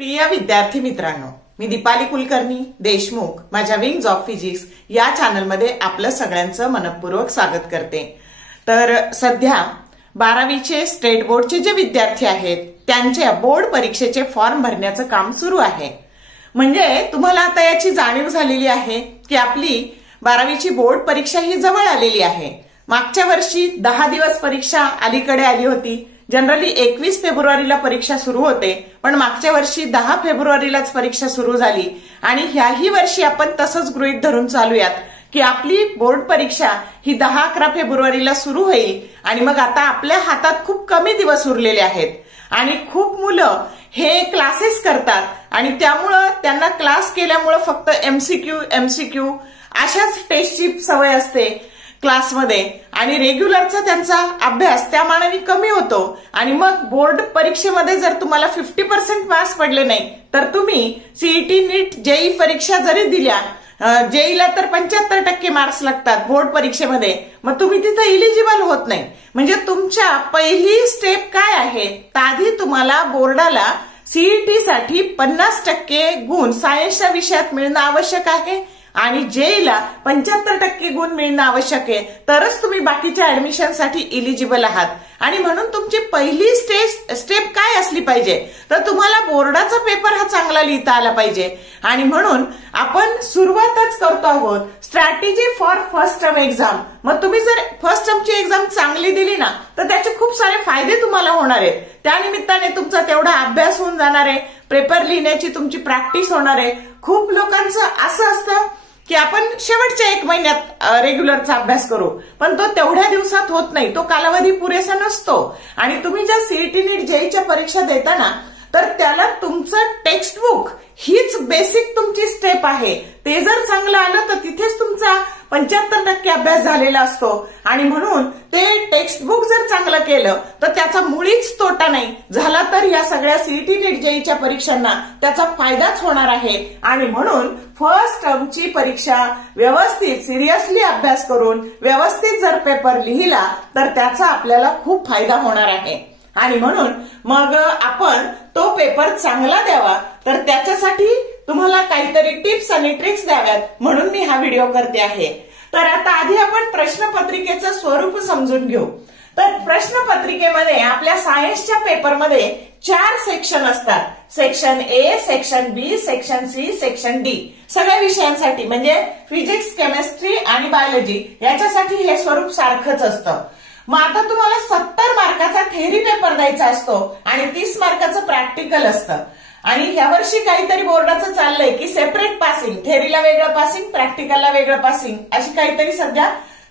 प्रिय विद्यार्थी मित्रांनो, मी दीपाली कुलकर्णी देशमुख माझ्या विंग्स ऑफ फिजिक्स या चॅनलमध्ये आपलं सगळ्यांचं मनपूर्वक स्वागत करते। तर सध्या 12वीचे स्टेट बोर्डचे जे विद्यार्थी आहेत त्यांच्या बोर्ड परीक्षेचे फॉर्म भरण्याचं काम सुरू आहे। म्हणजे तुम्हाला आता याची जाणीव झालेली आहे की आपली 12वीची बोर्ड परीक्षा ही जवळ आलेली आहे। मागच्या वर्षी 10 दिवस परीक्षा अलीकडे आली होती। जनरली 21 फेब्रुवारीला परीक्षा सुरू होते, पण मागच्या वर्षी 10 फेब्रुवारीलाच परीक्षा सुरू झाली आणि ह्याही वर्षी आपण तसंच गृहीत धरून चालूयात की आपली बोर्ड परीक्षा ही 10-11 फेब्रुवारीला सुरू होईल आणि मग आता आपल्या हातात खूप कमी दिवस उरलेले आहेत आणि खूप मुलं हे क्लासेस करतात आणि त्यामुळं त्यांना क्लास केल्यामुळं फक्त एमसीक्यू अशाच टेस्टची सवय असते क्लासमध्ये आणि रेग्युलरचा त्यांचा अभ्यास त्या मानाने कमी होतो आणि मग बोर्ड परीक्षेमध्ये जर तुम्हाला 50% मार्क्स पडले नाही तर तुम्ही सीईटी नीट जेई परीक्षा जरी दिल्या, जेईला तर 75% मार्क्स लागतात बोर्ड परीक्षेमध्ये, मग तुम्ही तिथे इलिजिबल होत नाही। म्हणजे तुमच्या पहिली स्टेप काय आहे, आधी तुम्हाला बोर्डाला सीईटी साठी 50% गुण सायन्सच्या विषयात मिळणं आवश्यक आहे आणि जेईला 75% गुण मिळणं आवश्यक आहे, तरच तुम्ही बाकीच्या ऍडमिशनसाठी इलिजिबल आहात। आणि म्हणून तुमची पहिली स्टेप काय असली पाहिजे, तर तुम्हाला बोर्डाचा पेपर हा चांगला लिहिता आला पाहिजे आणि म्हणून आपण सुरुवातच करतो आहोत strategy for first term exam. मग तुम्ही जर फर्स्ट टर्मची एक्झाम चांगली दिली ना तर त्याचे खूप सारे फायदे तुम्हाला होणार आहेत। त्यानिमित्ताने तुमचा तेवढा अभ्यास होऊन जाणार आहे, पेपर लिहिण्याची तुमची प्रॅक्टिस होणार आहे। खूप लोकांचं असं असतं की आपण शेवटच्या 1 महिन्यात रेग्युलरचा अभ्यास करू, पण तो तेवढ्या दिवसात होत नाही, तो कालावधी पुरेसा नसतो आणि तुम्ही ज्या सीईटी नीट जेईच्या परीक्षा देताना तर त्याला तुमचं टेक्स्टबुक हीच बेसिक तुमची स्टेप आहे। ते जर चांगलं आलं तर तिथेच तुमचा 75% अभ्यास झालेला असतो आणि म्हणून ते टेक्स्टबुक जर चांगलं केलं तर त्याचा मुळीच तोटा नाही झाला तर या सगळ्या सीईटी नीट जेईच्या परीक्षांना त्याचा फायदाच होणार आहे। आणि म्हणून फर्स्ट टर्मची परीक्षा व्यवस्थित सिरियसली अभ्यास करून व्यवस्थित जर पेपर लिहिला तर त्याचा आपल्याला खूप फायदा होणार आहे आणि म्हणून मग आपण तो पेपर चांगला द्यावा, तर त्याच्यासाठी तुम्हाला काहीतरी टिप्स आणि ट्रिक्स द्याव्यात म्हणून मी हा व्हिडिओ करते आहे। तर आता आधी आपण प्रश्नपत्रिकेचं स्वरूप समजून घेऊ। तर प्रश्नपत्रिकेमध्ये आपल्या सायन्सच्या पेपरमध्ये 4 सेक्शन असतात, section A, section B, section C, section D, सगळ्या विषयांसाठी म्हणजे फिजिक्स, केमिस्ट्री आणि बायोलॉजी याच्यासाठी हे स्वरूप सारखंच असतं। मग आता तुम्हाला 70 मार्काचा थेअरी पेपर द्यायचा असतो आणि 30 मार्काचं प्रॅक्टिकल असतं आणि यावर्षी काहीतरी बोर्डाचं चाललंय की सेपरेट पासिंग, थेअरीला वेगळं पासिंग, प्रॅक्टिकलला वेगळं पासिंग, अशी काहीतरी सध्या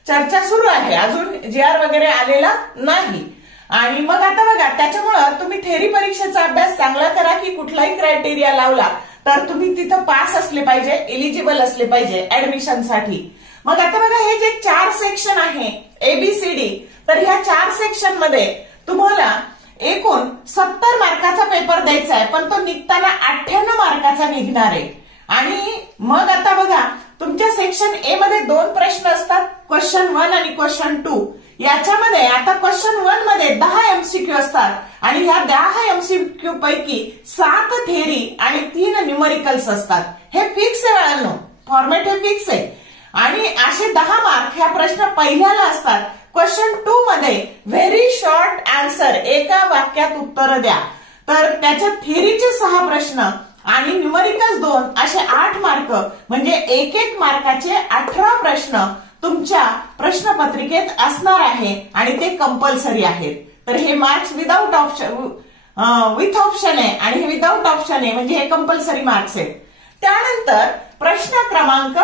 चर्चा सुरू आहे। अजून जीआर वगैरे आलेला नाही आणि मग आता बघा त्याच्यामुळं तुम्ही थेअरी परीक्षेचा अभ्यास चांगला करा की कुठलाही क्रायटेरिया लावला तर तुम्ही तिथं पास असले पाहिजे, एलिजिबल असले पाहिजे ऍडमिशनसाठी। मग आता बघा हे जे 4 सेक्शन आहे एबीसीडी, तर ह्या 4 सेक्शन मध्ये तुम्हाला एकूण 70 मार्काचा पेपर द्यायचा आहे, पण तो निघताना 98 मार्काचा निघणार आहे। आणि मग आता बघा तुमच्या सेक्शन ए मध्ये 2 प्रश्न असतात, क्वेश्चन 1 आणि क्वेश्चन 2। याच्यामध्ये आता क्वेश्चन 1 मध्ये 10 एमसीक्यू असतात आणि ह्या 10 एमसीक्यू पैकी 7 थेअरी आणि 3 न्यूमेरिकल्स असतात। हे फिक्स आहे बाळांनो, फॉर्मॅट हे फिक्स आहे आणि असे 10 मार्क ह्या प्रश्न पहिल्याला असतात। क्वेश्चन 2 मध्ये व्हेरी शॉर्ट आन्सर, एका वाक्यात उत्तर द्या, तर त्याच्या थेअरीचे 6 प्रश्न आणि न्यूमेरिकल्स 2 असे 8 मार्क म्हणजे 1-1 मार्काचे 18 प्रश्न तुमच्या प्रश्नपत्रिकेत असणार आहे आणि ते कंपल्सरी आहेत। तर हे मार्क्स विथ ऑप्शन आहे आणि हे विदाउट ऑप्शन आहे, म्हणजे हे कंपल्सरी मार्क्स आहेत। त्यानंतर प्रश्न क्रमांक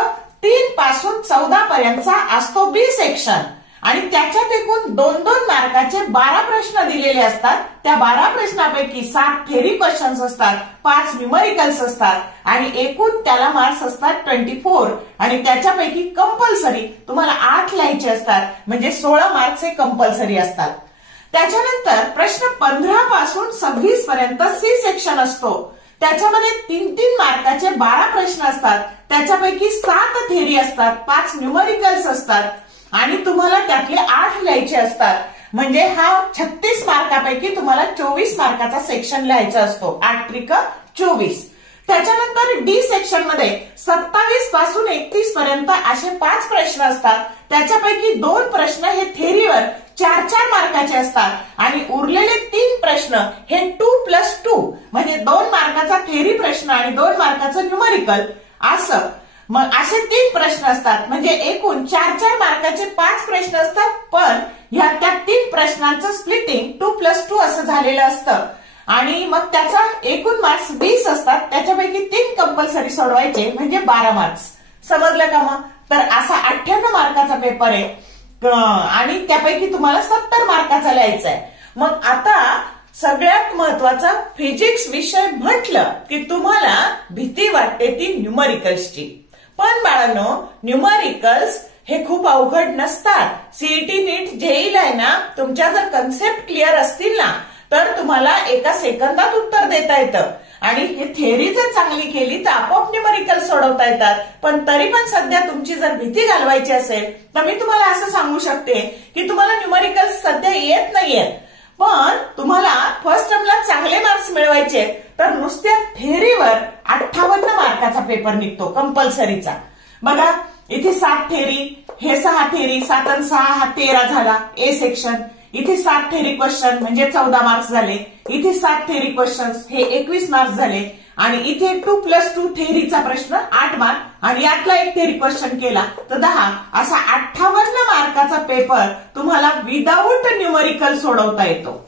3 पासून 14 पर्यंतचा असतो बी सेक्शन आणि त्याच्यात एकूण 2-2 मार्काचे 12 प्रश्न दिलेले असतात। त्या 12 प्रश्नापैकी 7 थेअरी क्वेश्चन्स असतात, 5 न्यूमेरिकल्स असतात आणि एकूण त्याला मार्क्स असतात 24 आणि त्याच्यापैकी कंपल्सरी तुम्हाला 8 लिहायचे असतात, म्हणजे 16 मार्क्स हे कंपल्सरी असतात। त्याच्यानंतर प्रश्न 15 पासून 26 पर्यंत सी सेक्शन असतो, त्याच्यामध्ये 3-3 मार्काचे 12 प्रश्न असतात, त्याच्यापैकी 7 थेअरी असतात, 5 न्यूमेरिकल्स असतात आणि तुम्हाला त्यातले 8 लिहायचे असतात, म्हणजे हा 36 मार्कापैकी तुम्हाला 24 मार्काचा सेक्शन लिहायचा असतो। 8 त्रिक 24. त्याच्यानंतर डी सेक्शन मध्ये 27 पासून 31 पर्यंत असे 5 प्रश्न असतात. त्याच्यापैकी 2 प्रश्न हे थेरीवर 4-4 मार्काचे असतात आणि उरलेले 3 प्रश्न हे 2+2 म्हणजे 2 मार्काचा थेरी प्रश्न आणि 2 मार्काचा न्यूमरिकल असं. मग असे 3 प्रश्न असतात म्हणजे एकूण 4-4 मार्काचे 5 प्रश्न असतात. पण ह्या त्या 3 प्रश्नांचं स्प्लिटिंग 2+2 असं झालेलं असतं आणि मग त्याचा एकूण मार्क्स 20 असतात. त्याच्यापैकी 3 कंपल्सरी सोडवायचे म्हणजे 12 मार्क्स. समजलं का मग? तर असा 58 मार्काचा पेपर आहे आणि त्यापैकी तुम्हाला 70 मार्काचा लिहायचा आहे. मग आता सगळ्यात महत्वाचा फिजिक्स विषय म्हटलं की तुम्हाला भीती वाटते ती न्यूमरिकल्सची. पण बाळांनो, न्यूमरिकल्स हे खूप अवघड नसतात. सीईटी नीट जेईला आहे ना, तुमच्या जर कन्सेप्ट क्लिअर असतील ना तर तुम्हाला एका सेकंदात उत्तर देता येतं आणि हे थेअरी जर चांगली केली तर आपोआप न्यूमरिकल सोडवता येतात. पण तरी पण सध्या तुमची जर भीती घालवायची असेल तर मी तुम्हाला असं सांगू शकते की तुम्हाला न्यूमरिकल सध्या येत नाहीयेत, पण तुम्हाला फर्स्ट टर्मला चांगले मार्क्स मिळवायचे तर नुसत्या थेअरीवर 58 मार्काचा पेपर निघतो कंपल्सरीचा. बघा इथे 7 थेअरी, हे 6 थेअरी, 7 आणि 6 हा 13 झाला ए सेक्शन. इथे 7 थेअरी क्वेश्चन म्हणजे 14 मार्क्स झाले. इथे 7 थेअरी क्वेश्चन्स हे 21 मार्क्स झाले आणि इथे 2+2 थेअरीचा प्रश्न 8 मार्क आणि यातला एक थेअरी क्वेश्चन केला तर 10. असा 58 मार्काचा पेपर तुम्हाला विदाऊट न्यूमरिकल सोडवता येतो.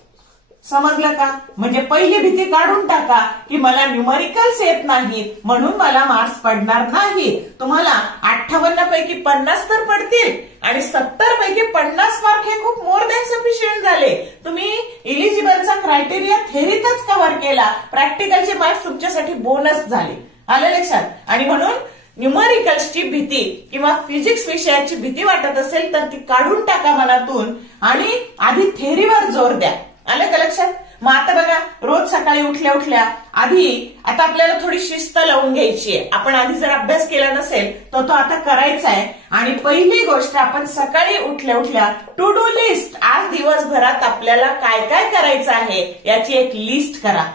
समजलं का? म्हणजे पहिली भीती काढून टाका की मला न्यूमरिकल्स येत नाहीत म्हणून मला मार्क्स पडणार नाही. तुम्हाला 58 पैकी 50 तर पडतील आणि 70 पैकी 50 मार्क हे खूप मोर दॅन सफिशियंट झाले. तुम्ही इलिजिबलचा क्रायटेरिया थेरीतच कव्हर केला, प्रॅक्टिकलचे मार्क्स तुमच्यासाठी बोनस झाले. आलं लक्षात? आणि म्हणून न्यूमरिकल्सची भीती किंवा फिजिक्स विषयाची भीती वाटत असेल तर ती काढून टाका मनातून आणि आधी थेरीवर जोर द्या. आलं का लक्षात? मग आता बघा, रोज सकाळी उठल्या उठल्या आधी आता आपल्याला थोडी शिस्त लावून घ्यायची आहे. आपण आधी जर अभ्यास केला नसेल तर तो आता करायचा आहे. आणि पहिली गोष्ट, आपण सकाळी उठल्या उठल्या टू डू लिस्ट, आज दिवसभरात आपल्याला काय काय करायचं आहे याची एक लिस्ट करा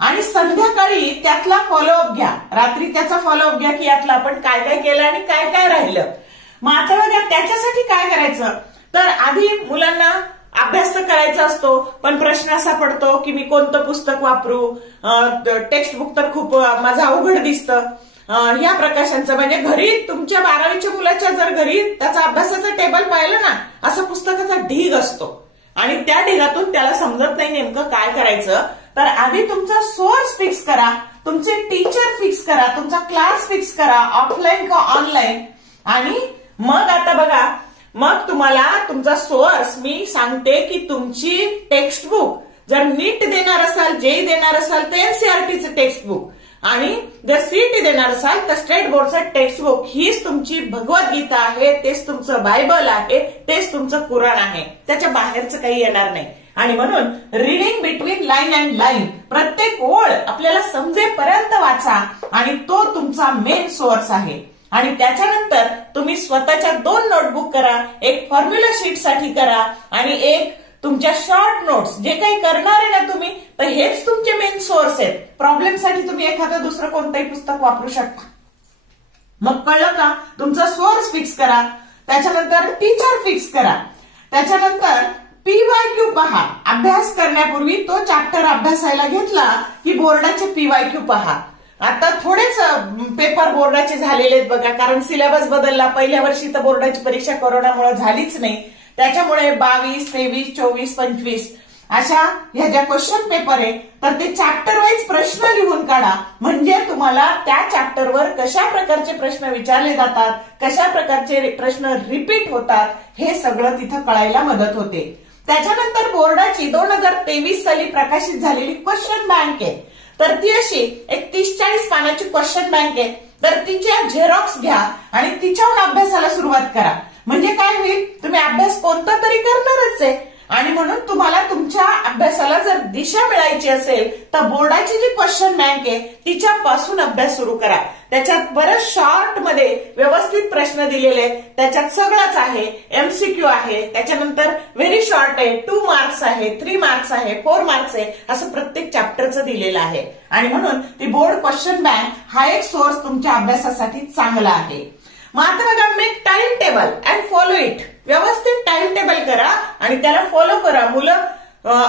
आणि संध्याकाळी त्यातला फॉलोअप घ्या. रात्री त्याचा फॉलोअप घ्या की यातलं आपण काय काय केलं आणि काय काय राहिलं. मग आता बघा त्याच्यासाठी काय करायचं, तर आधी मुलांना अभ्यास तर करायचा असतो पण प्रश्न असा पडतो की मी कोणतं पुस्तक वापरू, टेक्स्ट बुक तर खूप माझं अवघड दिसतं. ह्या प्रकाशांचं म्हणजे घरी तुमच्या 12वीच्या मुलाच्या जर घरी त्याचा अभ्यासाचं टेबल पाहिलं ना, असं पुस्तकाचा ढीग असतो आणि त्या ढिगातून त्याला समजत नाही नेमकं काय करायचं. तर आधी तुमचा सोर्स फिक्स करा, तुमचे टीचर फिक्स करा, तुमचा क्लास फिक्स करा, ऑफलाईन का ऑनलाईन. आणि मग आता बघा, मग तुम्हाला तुमचा सोर्स मी सांगते की तुमची टेक्स्ट बुक जर नीट देणार असाल, जेई देणार असाल तर एनसीईआरटीचं टेक्स्ट बुक आणि जर सीईटी देणार असाल तर स्टेट बोर्डचं टेक्स्ट बुक हीच तुमची भगवद्गीता आहे, तेच तुमचं बायबल आहे, तेच तुमचं कुराण आहे. त्याच्या बाहेरचं काही येणार नाही. आणि म्हणून reading between line and line, प्रत्येक ओळ आपल्याला समजेपर्यंत वाचा आणि तो तुमचा मेन सोर्स आहे. आणि त्याच्यानंतर तुम्ही स्वतःच्या 2 नोटबुक करा, एक फॉर्म्युला शीट साठी करा आणि एक तुमच्या शॉर्ट नोट्स. जे काही करणार आहे ना तुम्ही, तर हेच तुमचे मेन सोर्स आहेत. प्रॉब्लेम साठी तुम्ही एखादं दुसरं कोणतंही पुस्तक वापरू शकता. मग कळलं का? तुमचा सोर्स फिक्स करा, त्याच्यानंतर टीचर फिक्स करा, त्याच्यानंतर पीवायक्यू पहा. अभ्यास करण्यापूर्वी तो चॅप्टर अभ्यासायला घेतला की बोर्डाचे पीवायक्यू पहा. आता थोडेच पेपर बोर्डाचे झालेले आहेत बघा, कारण सिलेबस बदलला. पहिल्या वर्षी तर बोर्डाची परीक्षा कोरोनामुळे झालीच नाही, त्याच्यामुळे 22, 23, 24, 25 अशा ह्या ज्या क्वेश्चन पेपर आहे तर ते चॅप्टर वाईज प्रश्न लिहून काढा. म्हणजे तुम्हाला त्या चॅप्टरवर कशा प्रकारचे प्रश्न विचारले जातात, कशा प्रकारचे प्रश्न रिपीट होतात हे सगळं तिथं कळायला मदत होते. त्याच्यानंतर बोर्डाची 2023 साली प्रकाशित झालेली क्वेश्चन बँक आहे, तर ती अशी एक 30-40 पानाची क्वेश्चन बँक आहे. तर तिच्या झेरॉक्स घ्या आणि तिच्याहून अभ्यासाला सुरुवात करा. म्हणजे काय होईल, तुम्ही अभ्यास कोणता तरी करणारच आहे आणि म्हणून तुम्हाला तुमच्या अभ्यासाला जर दिशा मिळायची असेल तर बोर्डाची जी क्वेश्चन बँक आहे तिच्यापासून अभ्यास सुरू करा. त्याच्यात बरेच शॉर्ट मध्ये व्यवस्थित प्रश्न दिलेले आहेत. त्याच्यात सगळंच आहे. एमसीक्यू आहे, त्याच्यानंतर व्हेरी शॉर्ट आहे, 2 मार्क्स आहे, 3 मार्क्स आहे, 4 मार्क्स आहे, असं प्रत्येक चॅप्टरचं दिलेलं आहे. आणि म्हणून ती बोर्ड क्वेश्चन बँक हा एक सोर्स तुमच्या अभ्यासासाठी चांगला आहे. मग आता बघा, make time table and follow it. व्यवस्थित टाइम टेबल करा आणि त्याला फॉलो करा. मुलं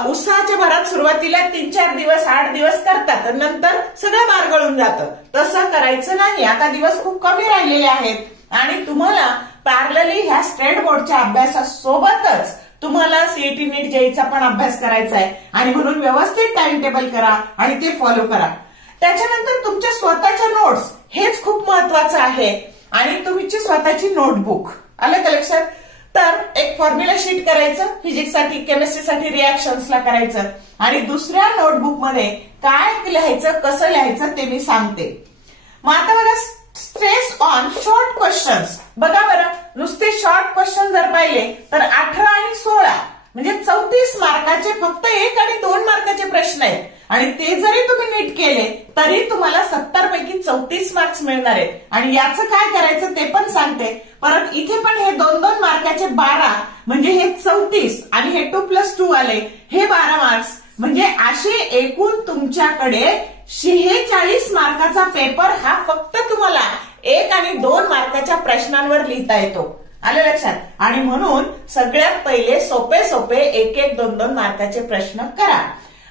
उत्साहाच्या भरात सुरुवातीला 3-4 दिवस 8 दिवस करतात, नंतर सगळं बारगळून जातं. तसं करायचं नाही. आता दिवस खूप कमी राहिलेले आहेत आणि तुम्हाला पॅरलली ह्या स्टेट बोर्डच्या अभ्यासासोबतच तुम्हाला सीईटी नीट जेईचा पण अभ्यास करायचा आहे. आणि म्हणून व्यवस्थित टाइम टेबल करा आणि ते फॉलो करा. त्याच्यानंतर तुमच्या स्वतःच्या नोट्स, हेच खूप महत्वाचं आहे. आणि तुमची स्वतःची नोटबुक. आलं का लक्षात? तर एक फॉर्म्युला शीट करायचं, फिजिक्ससाठी केमिस्ट्रीसाठी रिॲक्शन्सला करायचं. आणि दुसऱ्या नोटबुक मध्ये काय लिहायचं, कसं लिहायचं ते मी सांगते. मग आता बघा, स्ट्रेस ऑन शॉर्ट क्वेश्चन्स. बघा बरं, नुसते शॉर्ट क्वेश्चन जर पाहिले तर 18 आणि 16 म्हणजे 34 मार्काचे फक्त 1 आणि 2 मार्काचे प्रश्न आहेत. आणि ते जरी तुम्ही नीट केले तरी तुम्हाला 70 पैकी 34 मार्क्स मिळणार आहेत. आणि याचं काय करायचं ते पण सांगते. परत इथे पण हे 2-2 मार्काचे 12 म्हणजे हे 34 आणि हे 2+2 आले, हे 12 मार्क्स. म्हणजे असे एकूण तुमच्याकडे 46 मार्काचा पेपर हा फक्त तुम्हाला 1 आणि 2 मार्काच्या प्रश्नांवर लिहिता येतो. आलं लक्षात? आणि म्हणून सगळ्यात पहिले सोपे सोपे 1-1, 2-2 मार्काचे प्रश्न करा.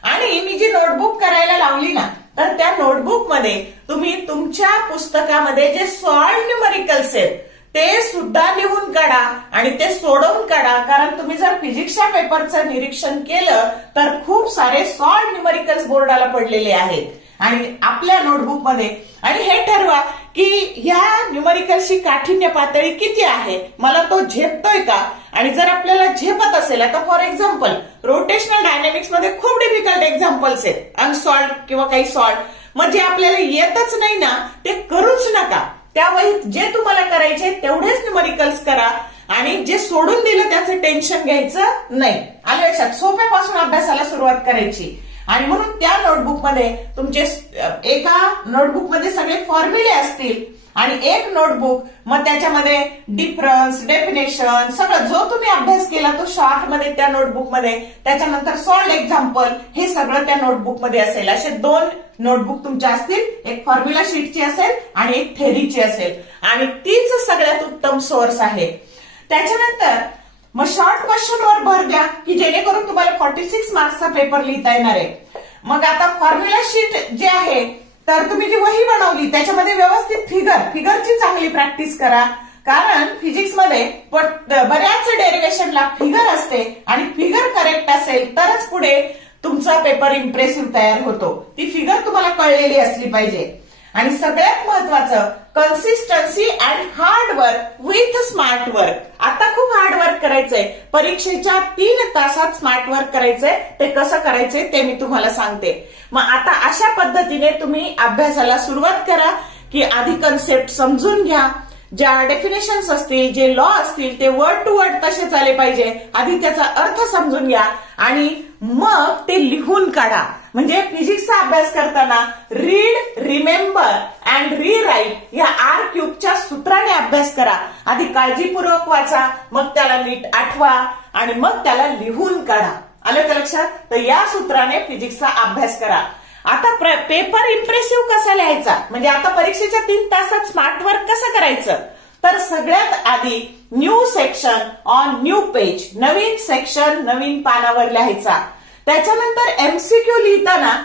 आणि मी जी नोटबुक करायला लावली ना, तर त्या नोटबुक मध्ये तुम्ही तुमच्या पुस्तकामध्ये जे सॉल्व्ड न्यूमरिकल्स आहेत ते सुद्धा लिहून काढा आणि ते सोडवून काढा. कारण तुम्ही जर फिजिक्सच्या पेपरचं निरीक्षण केलं तर खूप सारे सॉल्व्ड न्यूमरिकल्स बोर्डाला पडलेले आहेत आणि आपल्या नोटबुक मध्ये. आणि हे ठरवा की ह्या न्यूमरिकलची काठिण्य पातळी किती आहे, मला तो झेपतोय का. आणि जर आपल्याला झेपत असेल, आता फॉर एक्झाम्पल रोटेशनल डायनॅमिक्स मध्ये खूप डिफिकल्ट एक्झाम्पल्स आहेत, अनसॉल्व्ड किंवा काही सॉल्व्ड. मग जे आपल्याला येतच नाही ना ते करूच नका. त्या वहीत जे तुम्हाला करायचे तेवढेच न्यूमरिकल्स करा आणि जे सोडून दिलं त्याचं टेन्शन घ्यायचं नाही. आलं लक्षात? सोप्यापासून अभ्यासाला सुरुवात करायची. आणि म्हणून त्या नोटबुकमध्ये तुमचे एका नोटबुकमध्ये सगळे फॉर्म्युले असतील आणि एक नोटबुक मग त्याच्यामध्ये डिफरन्स, डेफिनेशन सगळं जो तुम्ही अभ्यास केला तो शॉर्ट मध्ये त्या नोटबुकमध्ये, त्याच्यानंतर सॉल्व्ड एक्झाम्पल हे सगळं त्या नोटबुकमध्ये असेल. असे 2 नोटबुक तुमच्या असतील, एक फॉर्म्युला शीटची असेल आणि एक थेरीची असेल. आणि तीच सगळ्यात उत्तम सोर्स आहे. त्याच्यानंतर मग शॉर्ट क्वेश्चनवर भर द्या की जेणेकरून तुम्हाला 46 मार्क्सचा पेपर लिहिता येणार आहे. मग आता फॉर्म्युला शीट जे आहे तर तुम्ही जी वही बनवली त्याच्यामध्ये व्यवस्थित फिगरची चांगली प्रॅक्टिस करा. कारण फिजिक्समध्ये बऱ्याच डेरिव्हेशनला फिगर असते आणि फिगर करेक्ट असेल तरच पुढे तुमचा पेपर इम्प्रेसिव्ह तयार होतो. ती फिगर तुम्हाला कळलेली असली पाहिजे. आणि सगळ्यात महत्वाचं consistency and hard work with smart work. आता खूप हार्ड वर्क करायचंय. परीक्षेच्या 3 तासात स्मार्ट वर्क करायचंय. ते कसं करायचंय ते मी तुम्हाला सांगते. मग आता अशा पद्धतीने तुम्ही अभ्यासाला सुरुवात करा की आधी कन्सेप्ट समजून घ्या. ज्या डेफिनेशन्स असतील, जे लॉ असतील ते वर्ड टू वर्ड तसेच आले पाहिजे. आधी त्याचा अर्थ समजून घ्या आणि मग ते लिहून काढा. म्हणजे फिजिक्सचा अभ्यास करताना रीड, रिमेंबर अँड रीराईट या R³ सूत्राने अभ्यास करा. आधी काळजीपूर्वक वाचा, मग त्याला नीट आठवा आणि मग त्याला लिहून काढा. आलं का लक्षात? तर या सूत्राने फिजिक्सचा अभ्यास करा. आता पेपर इम्प्रेसिव्ह कसा लिहायचा, म्हणजे आता परीक्षेच्या 3 तासात स्मार्ट वर्क कसं करायचं, तर सगळ्यात आधी new section on new page, नवीन सेक्शन नवीन पानावर लिहायचा. त्याच्यानंतर एमसीक्यू लिहिताना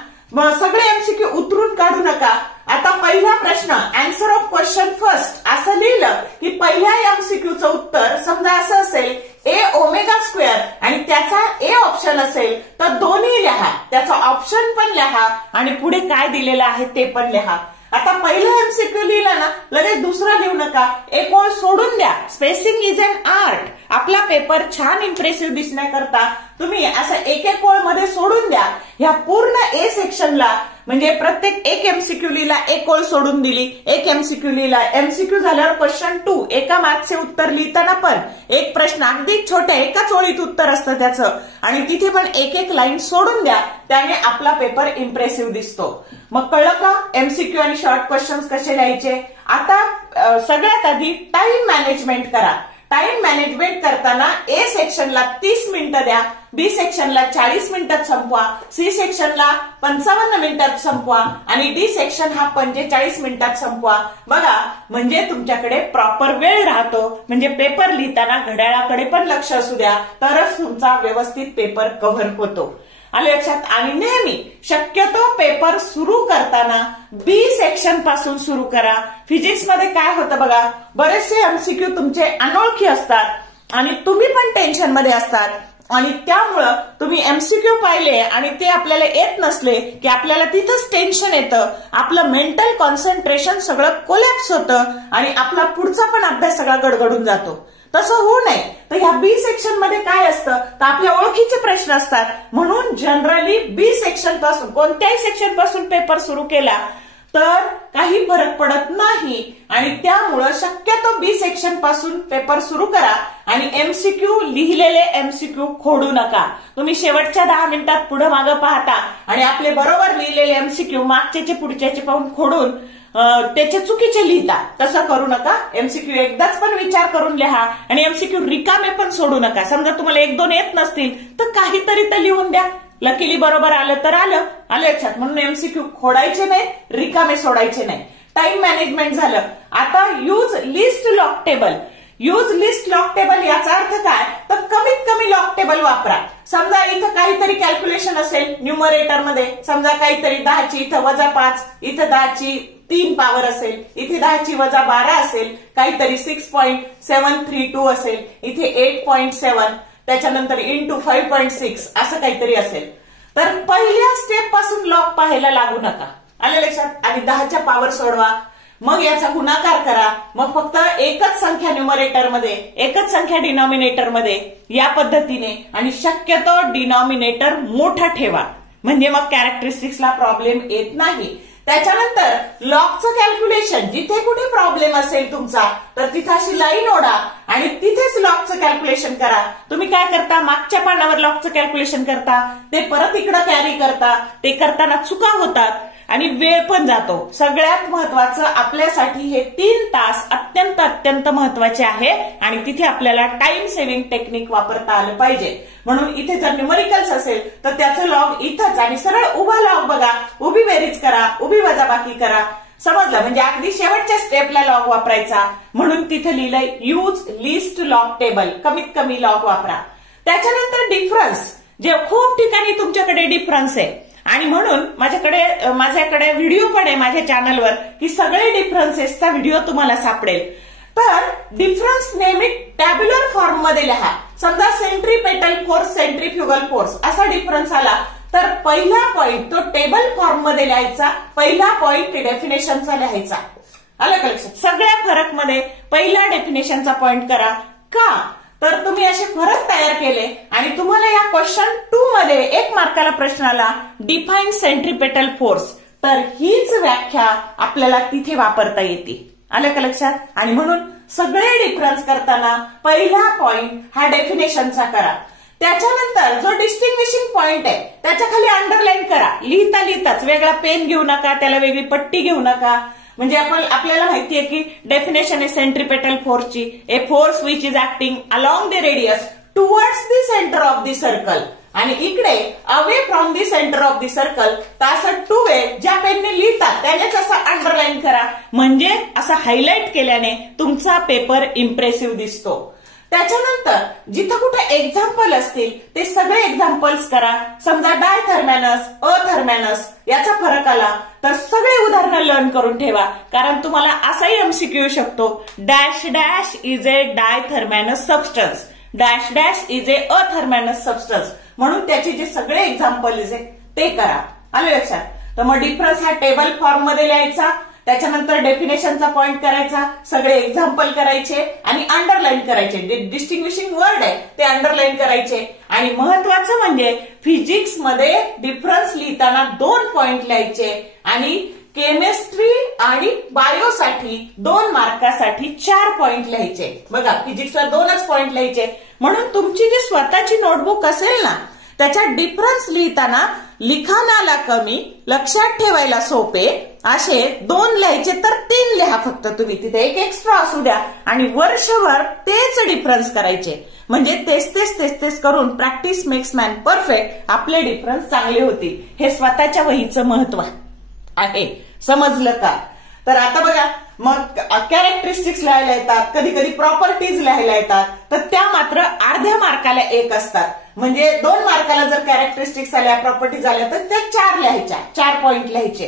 सगळे एमसीक्यू उतरून काढू नका. आता पहिला प्रश्न आन्सर ऑफ क्वेश्चन फर्स्ट असं लिहिलं की पहिल्या एमसीक्यूचं उत्तर समजा असं असेल A⍵² आणि त्याचा A ऑप्शन असेल तर दोन्ही लिहा, त्याचा ऑप्शन पण लिहा आणि पुढे काय दिलेलं आहे ते पण लिहा. आता पहिलं एमसीक्यू लिहिलं ना लगेच दुसरा लिहू नका, एक ओळ सोडून द्या. Spacing is an art. आपला पेपर छान इम्प्रेसिव्ह दिसण्याकरता तुम्ही असं एक ओळ मध्ये सोडून द्या. ह्या पूर्ण A सेक्शनला म्हणजे प्रत्येक एक एमसीक्यू लिहिला, एक ओळ सोडून दिली, एक एमसीक्यू लिहिला. एमसीक्यू झाल्यावर क्वेश्चन 2 एका मार्कचे उत्तर लिहिताना पण एक प्रश्न अगदी छोट्या एकाच ओळीत उत्तर असतं त्याचं, आणि तिथे पण एक एक लाईन सोडून द्या, त्याने आपला पेपर इम्प्रेसिव्ह दिसतो. मग कळलं का एमसीक्यू आणि शॉर्ट क्वेश्चन्स कसे लिहायचे. आता सगळ्यात आधी टाइम मॅनेजमेंट करा. टाइम मॅनेजमेंट करताना ए सेक्शनला 30 मिनिटं द्या, बी सेक्शनला 40 मिनिटात संपवा, सी सेक्शनला 55 मिनिटात संपवा आणि डी सेक्शन हा 45 मिनिटात संपवा. बघा, म्हणजे तुमच्याकडे प्रॉपर वेळ राहतो. म्हणजे पेपर लिहिताना घड्याळाकडे पण लक्ष असू द्या, तरच तुमचा व्यवस्थित पेपर कव्हर होतो. आले लक्षात. आणि नेहमी शक्यतो पेपर सुरू करताना बी सेक्शन पासून सुरू करा. फिजिक्स मध्ये काय होतं बघा, बरेचसे एमसीक्यू तुमचे अनोळखी असतात आणि तुम्ही पण टेन्शन मध्ये असतात, आणि त्यामुळं तुम्ही एमसीक्यू पाहिले आणि ते आपल्याला येत नसले की आपल्याला तिथंच टेन्शन येतं, आपलं मेंटल कॉन्सन्ट्रेशन सगळं कोलॅप्स होतं आणि आपला पुढचा पण अभ्यास सगळा गडगडून जातो. तसं होऊ नये. तर ह्या बी सेक्शन मध्ये काय असतं, तर आपल्या ओळखीचे प्रश्न असतात. म्हणून जनरली बी सेक्शन पासून, कोणत्याही सेक्शन पासून पेपर सुरू केला तर काही फरक पडत नाही, आणि त्यामुळं शक्यतो बी सेक्शन पासून पेपर सुरू करा. आणि एमसीक्यू लिहिलेले एमसीक्यू खोडू नका. तुम्ही शेवटच्या 10 मिनिटात पुढे मागं पाहता आणि आपले बरोबर लिहिलेले एमसीक्यू मागच्याचे पुढच्याचे पाहून खोडून त्याचे चुकीचे लिहिता. तसं करू नका. एमसीक्यू एकदाच पण विचार करून लिहा आणि एमसीक्यू रिकामे पण सोडू नका. समजा तुम्हाला 1-2 येत नसतील तर काहीतरी तर लिहून द्या. लकीली बरोबर आलं तर आलं लक्षात. म्हणून एमसीक्यू खोडायचे नाही, रिकामे सोडायचे नाही. टाइम मॅनेजमेंट झालं. आता use list log table. Use list log table याचा अर्थ काय, तर कमीत कमी लॉक टेबल वापरा. समजा इथं काहीतरी कॅल्क्युलेशन असेल न्यूमरेटर मध्ये, समजा काहीतरी 10ची इथं -5, इथं 10ची 3 पॉवर असेल, इथे 10ची -12 असेल, काहीतरी 6.732 असेल, इथे 8.7, त्याच्यानंतर इंटू 5.6 असं काहीतरी असेल. तर पहिल्या स्टेप पासून लॉग पाहायला लागू नका. आले लक्षात. आणि 10च्या पॉवर सोडवा, मग याचा गुणाकार करा, मग फक्त एकच संख्या न्यूमरेटर मध्ये, एकच संख्या डिनॉमिनेटर मध्ये, या पद्धतीने. आणि शक्यतो डिनॉमिनेटर मोठा ठेवा, म्हणजे मग कॅरेक्टरिस्टिक्सला प्रॉब्लेम येत नाही. त्याच्यानंतर लॉगचं कॅल्क्युलेशन, जिथे कुठे प्रॉब्लेम असेल तुमचा तर तिथे अशी लाईन ओढा आणि तिथेच लॉगचं कॅल्क्युलेशन करा. तुम्ही काय करता, मागच्या पानावर लॉगचं कॅल्क्युलेशन करता, ते परत इकडे कॅरी करता, ते करताना चुका होतात आणि वेळ पण जातो. सगळ्यात महत्वाचं आपल्यासाठी हे 3 तास अत्यंत महत्वाचे आहे आणि तिथे आपल्याला टाइम सेव्हिंग टेक्निक वापरता आलं पाहिजे. म्हणून इथे जर न्यूमरिकल्स असेल तर त्याचं लॉग इथंच, आणि सरळ उभा लॉग बघा, उभी बेरीज करा, उभी वजाबाकी करा. समजलं. म्हणजे अगदी शेवटच्या स्टेपला लॉग वापरायचा. म्हणून तिथे लिहिलंय यूज लिस्ट लॉग टेबल, कमीत कमी लॉग वापरा. त्याच्यानंतर डिफरन्स, जे खूप ठिकाणी तुमच्याकडे डिफरन्स आहे आणि म्हणून माझ्याकडे व्हिडिओ पण आहे माझ्या चॅनलवर की सगळे डिफरन्सेसचा व्हिडिओ तुम्हाला सापडेल. तर डिफरन्स नेहमी टॅब्युलर फॉर्म मध्ये लिहा. समजा सेंट्रीपेटल फोर्स, सेंट्रीफ्युगल फोर्स असा डिफरन्स आला तर पहिला पॉइंट तो टेबल फॉर्म मध्ये लिहायचा, पहिला पॉइंट डेफिनेशनचा लिहायचा. आलं का लक्षात. सगळ्या फरक मध्ये पहिला डेफिनेशनचा पॉइंट करा. का तर तुम्ही असे फरक तयार केले आणि तुम्हाला या क्वेश्चन 2 मध्ये 1 मार्काला प्रश्न आला, डिफाईन सेंट्रीपेटल फोर्स, तर हीच व्याख्या आपल्याला तिथे वापरता येते. आलं का लक्षात. आणि म्हणून सगळे डिफरन्स करताना पहिला पॉइंट हा डेफिनेशनचा करा. त्याच्यानंतर जो डिस्टिंग्विशिंग पॉइंट आहे त्याच्या खाली अंडरलाईन करा. लिहिता लिहिताच वेगळा पेन घेऊ नका, त्याला वेगळी पट्टी घेऊ नका. म्हणजे आपल्याला माहितीये की डेफिनेशन आहे सेंट्रीपेटल फोर्सची, a force which is acting along the radius towards the centre of the circle, आणि इकडे away from the centre of the circle. तर असं 2 वे ज्या पेनने लिहितात त्यानेच असं अंडरलाईन करा. म्हणजे असं हायलाइट केल्याने तुमचा पेपर इम्प्रेसिव्ह दिसतो. त्याच्यानंतर जिथं कुठे एक्झाम्पल असतील ते सगळे एक्झाम्पल्स करा. समजा डायथर्मॅनस, अथर्मॅनस याचा फरक आला तर सगळे उदाहरणं लर्न करून ठेवा. कारण तुम्हाला असाही एमसीक्यू येऊ शकतो, dash dash is a diathermanous substance, dash dash is a athermanous substance. म्हणून त्याचे जे सगळे एक्झाम्पल्स आहेत ते करा. आले लक्षात. तर मग डिफरन्स हा टेबल फॉर्म मध्ये लिहायचा. त्याच्यानंतर डेफिनेशनचा पॉइंट करायचा, सगळे एक्झाम्पल करायचे आणि अंडरलाईन करायचे. जे डिस्टिंग्विशिंग वर्ड आहे ते अंडरलाईन करायचे. आणि महत्वाचं म्हणजे फिजिक्स मध्ये डिफरन्स लिहिताना 2 पॉइंट लिहायचे आणि केमिस्ट्री आणि बायोसाठी 2 मार्कासाठी 4 पॉइंट लिहायचे. बघा, फिजिक्सला 2च पॉइंट लिहायचे. म्हणून तुमची जी स्वतःची नोटबुक असेल ना, त्याच्यात डिफरन्स लिहिताना लिखाणाला कमी, लक्षात ठेवायला सोपे असे 2 लिहायचे तर 3 लिहा फक्त तुम्ही. तिथे एक एक्स्ट्रा असू द्या आणि वर्षभर तेच डिफरन्स करायचे. म्हणजे तेच करून प्रॅक्टिस मेक्स मॅन परफेक्ट. आपले डिफरन्स चांगले होतील. हे स्वतःच्या वहीचं महत्व आहे. समजलं का? तर आता बघा, मग कॅरेक्टरिस्टिक्स लिहायला येतात, कधी कधी प्रॉपर्टीज लिहायला येतात, तर त्या मात्र अर्ध्या मार्काला 1 असतात. म्हणजे 2 मार्काला जर कॅरेक्टरिस्टिक्स आल्या, प्रॉपर्टीज आल्या तर त्या 4 लिहायच्या, 4 पॉइंट लिहायचे.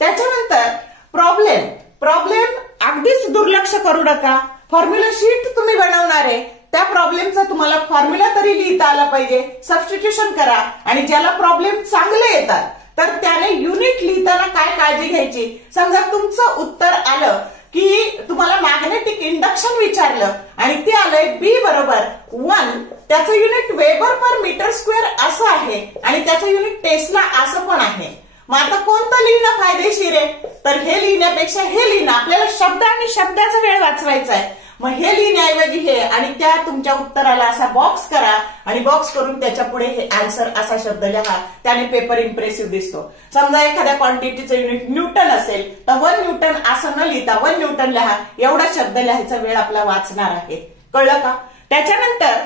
त्याच्यानंतर प्रॉब्लेम अगदीच दुर्लक्ष करू नका. फॉर्म्युला शीट तुम्ही बनवणार आहे, त्या प्रॉब्लेमचा तुम्हाला फॉर्म्युला तरी लिहिता आला पाहिजे. सबस्टिट्यूशन करा. आणि ज्याला प्रॉब्लेम चांगले येतात तर त्याने युनिट लिहिताना काय काळजी घ्यायची. समजा तुमचं उत्तर आलं की तुम्हाला मॅग्नेटिक इंडक्शन विचारलं आणि ते आलंय B बरोबर 1, त्याचं unit weber per metre square असं आहे आणि त्याचं युनिट टेस्ला असं पण आहे. मग आता कोणतं लिहिणं फायदेशीर आहे? तर हे लिहिण्यापेक्षा हे लिहिणं. आपल्याला शब्द आणि शब्दाचा वेळ वाचवायचा आहे. मग हे लिहिण्याऐवजी हे आणि त्या तुमच्या उत्तराला असा बॉक्स करा आणि बॉक्स करून त्याच्या पुढे हे आन्सर असा शब्द लिहा. त्याने पेपर इम्प्रेसिव्ह दिसतो. समजा एखाद्या क्वांटिटीचं युनिट न्यूटन असेल तर 1 न्यूटन असं न लिहिता 1 न्यूटन लिहा. एवढा शब्द लिहायचा वेळ आपला वाचणार आहे. कळलं का? त्याच्यानंतर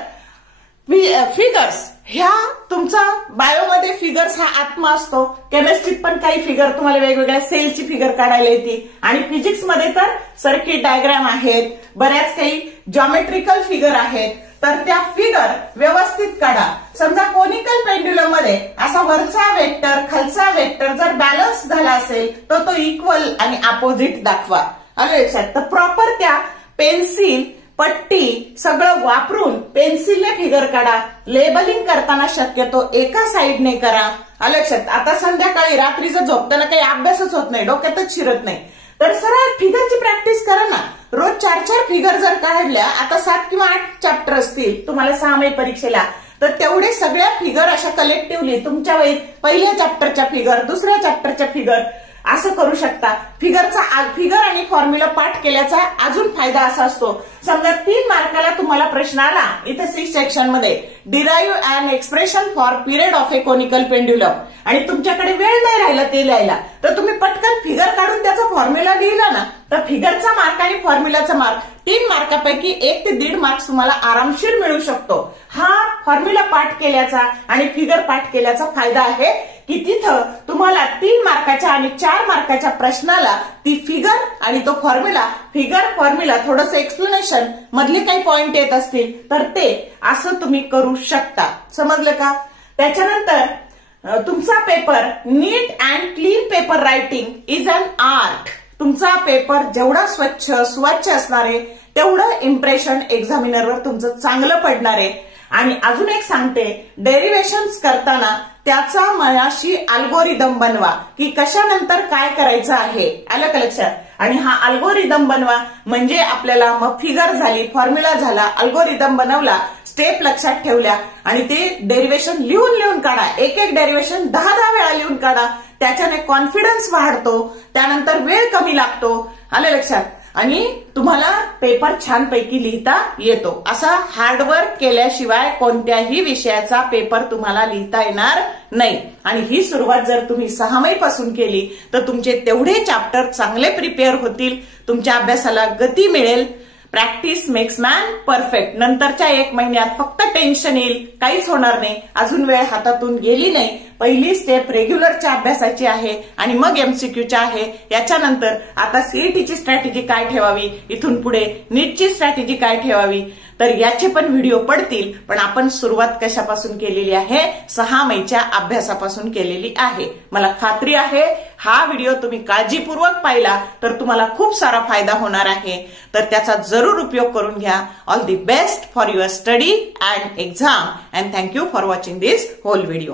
फिगर्स. ह्या तुमचा बायोमध्ये फिगर्स हा आत्मा असतो. केमिस्ट्रीत पण काही फिगर तुम्हाला वेगवेगळ्या सेलची फिगर काढायला येते. आणि फिजिक्समध्ये तर सर्किट डायग्राम आहेत, बऱ्याच काही जॉमेट्रिकल फिगर आहेत. तर त्या फिगर व्यवस्थित काढा. समजा कोनिकल पेंड्युलम मध्ये असा वरचा वेक्टर खालचा वेक्टर जर बॅलन्स झाला असेल तर तो इक्वल आणि अपोजिट दाखवा. आलं लक्षात? तर प्रॉपर त्या पेन्सिल, पट्टी सगळं वापरून पेन्सिलने फिगर काढा. लेबलिंग करताना शक्यतो एका साइडने करा. आलं लक्षात? आता संध्याकाळी रात्रीचं झोपताना काही अभ्यासच होत नाही, डोक्यातच शिरत नाही, तर सरळ फिगरची प्रॅक्टिस करा ना. रोज 4-4 फिगर जर काढल्या, आता 7 किंवा 8 चॅप्टर असतील तुम्हाला 6 मे परीक्षेला, तर तेवढे सगळ्या फिगर अशा कलेक्टिव्हली तुमच्या वहीत पहिल्या चॅप्टरच्या फिगर, दुसऱ्या चॅप्टरच्या फिगर असं करू शकता. फिगर आणि फॉर्म्युला पाठ केल्याचा अजून फायदा असा असतो. समजा 3 मार्काला तुम्हाला प्रश्न आला इथे 6 सेक्शन मध्ये, derive an expression for period of a conical pendulum, आणि तुमच्याकडे वेळ नाही राहिला ते लिहायला, तर तुम्ही पटकन फिगर काढून त्याचा फॉर्म्युला लिहिला ना, तर फिगरचा मार्क आणि फॉर्म्युलाचा मार्क 3 मार्कापैकी 1 ते 1.5 मार्क्स तुम्हाला आरामशीर मिळू शकतो. हा फॉर्म्युला पाठ केल्याचा आणि फिगर पाठ केल्याचा फायदा आहे की तिथं तुम्हाला 3 मार्काच्या आणि 4 मार्काच्या प्रश्नाला ती फिगर आणि तो फॉर्म्युला, फिगर फॉर्म्युला थोडंसं एक्सप्लेनेशन मधले काही पॉइंट येत असतील तर ते असं तुम्ही करू शकता. समजलं का? त्याच्यानंतर तुमचा paper neat and clean paper writing is an art. तुमचा पेपर जेवढा स्वच्छ असणार आहे तेवढं इम्प्रेशन एक्झामिनरवर तुमचं चांगलं पडणार आहे. आणि अजून एक सांगते, डेरिव्हेशन्स करताना त्याचा मनाशी अल्गोरिदम बनवा की कशानंतर काय करायचं आहे. आलं का लक्षात? आणि हा अल्गोरिदम बनवा म्हणजे आपल्याला मग फिगर झाली, फॉर्म्युला झाला, अल्गोरिदम बनवला, स्टेप लक्षात ठेवल्या आणि ते डेरिव्हेशन लिहून काढा. एक डेरिव्हेशन 10 वेळा लिहून काढा. त्याच्याने कॉन्फिडन्स वाढतो, त्यानंतर वेळ कमी लागतो. आलं लक्षात? आणि तुम्हाला पेपर छानपैकी लिहिता येतो. असा हार्डवर्क केल्याशिवाय कोणत्याही विषयाचा पेपर तुम्हाला लिहिता येणार नाही. आणि ही सुरुवात जर तुम्ही 6 मे पासून केली तर तुमचे तेवढे चॅप्टर चांगले प्रिपेअर होतील, तुमच्या अभ्यासाला गती मिळेल. Practice makes man perfect. नंतरच्या 1 महिन्यात फक्त टेन्शन येईल, काहीच होणार नाही, अजून वेळ हातातून गेली नाही. पहिली स्टेप रेग्युलरच्या अभ्यासाची आहे आणि मग एमसीक्यूच्या आहे. याच्यानंतर आता सीईटीची स्ट्रॅटेजी काय ठेवावी, इथून पुढे नीटची स्ट्रॅटेजी काय ठेवावी, तर याचे पण व्हिडिओ पडतील. पण आपण सुरुवात कशापासून केलेली आहे? 6 मेच्या अभ्यासापासून केलेली आहे. मला खात्री आहे हा व्हिडिओ तुम्ही काळजीपूर्वक पाहिला तर तुम्हाला खूप सारा फायदा होणार आहे. तर त्याचा जरूर उपयोग करून घ्या. All the best for your study and exam, and thank you for watching this whole video.